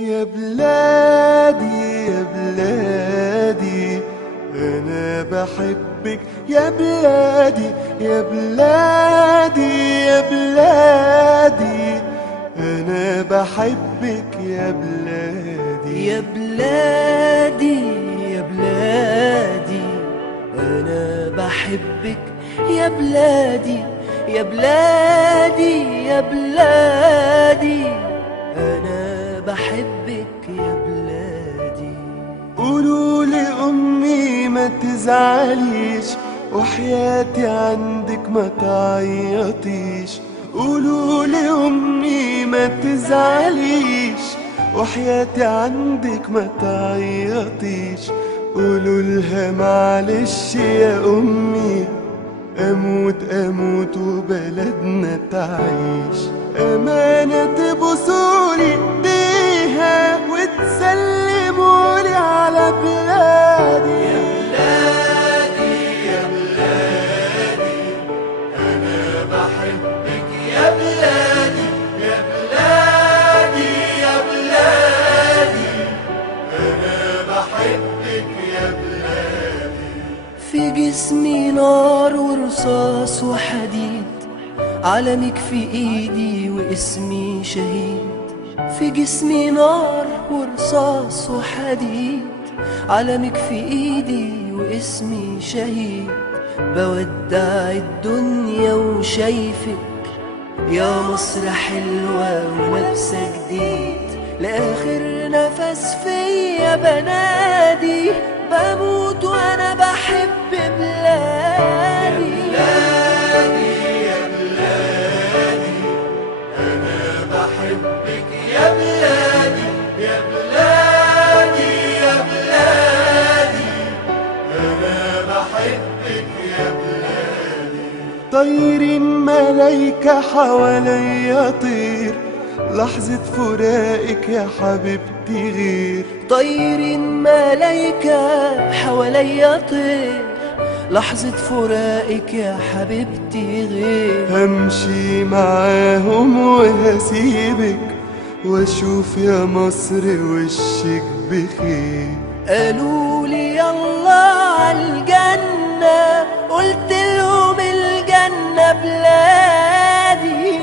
يا بلادي يا بلادي أنا بحبك يا بلادي يا بلادي يا بلادي أنا بحبك يا بلادي يا بلادي يا بلادي أنا بحبك يا بلادي يا بلادي يا بلادي أنا بحبك يا بلادي. قولوا لأمي ما تزعليش وحياتي عندك ما تعيطيش. قولوا لأمي ما تزعليش وحياتي عندك ما تعيطيش. قولوا لها معلش يا أمي أموت أموت وبلدنا تعيش. أمانة تبوسولي إيديها وتسلمولي على بلادي. يا بلادي يا بلادي أنا بحبك يا بلادي يا بلادي يا بلادي أنا بحبك يا بلادي. في جسمي نار ورصاص وحديد، علمك في ايدي واسمي شهيد. في جسمي نار ورصاص وحديد، علمك في ايدي واسمي شهيد. بودع الدنيا وشايفك يا مصر حلوة ولابسة جديد. لآخر نفس فيا بنادي بموت وانا بحب بلادي. يا بلادي أنا بحبك يا بلادي يا بلادي يا بلادي أنا بحبك يا بلادي. طيرين ملايكة حواليا طير، لحظة فراقك يا حبيبتي غير. طيرين ملايكة حواليا طير، لحظة فراقك يا حبيبتي غير. همشي معاهم وهسيبك واشوف يا مصر وشك بخير. قالوا لي يلا عالجنة، قلت لهم الجنة بلادي.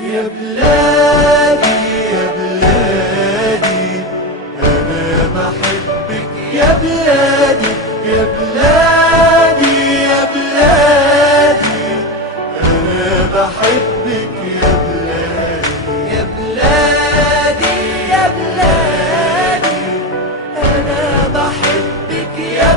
يا بلادي يا بلادي أنا بحبك يا بلادي يا بلادي يا بلادي أنا بحبك يا بلادي يا بلادي يا بلادي أنا بحبك يا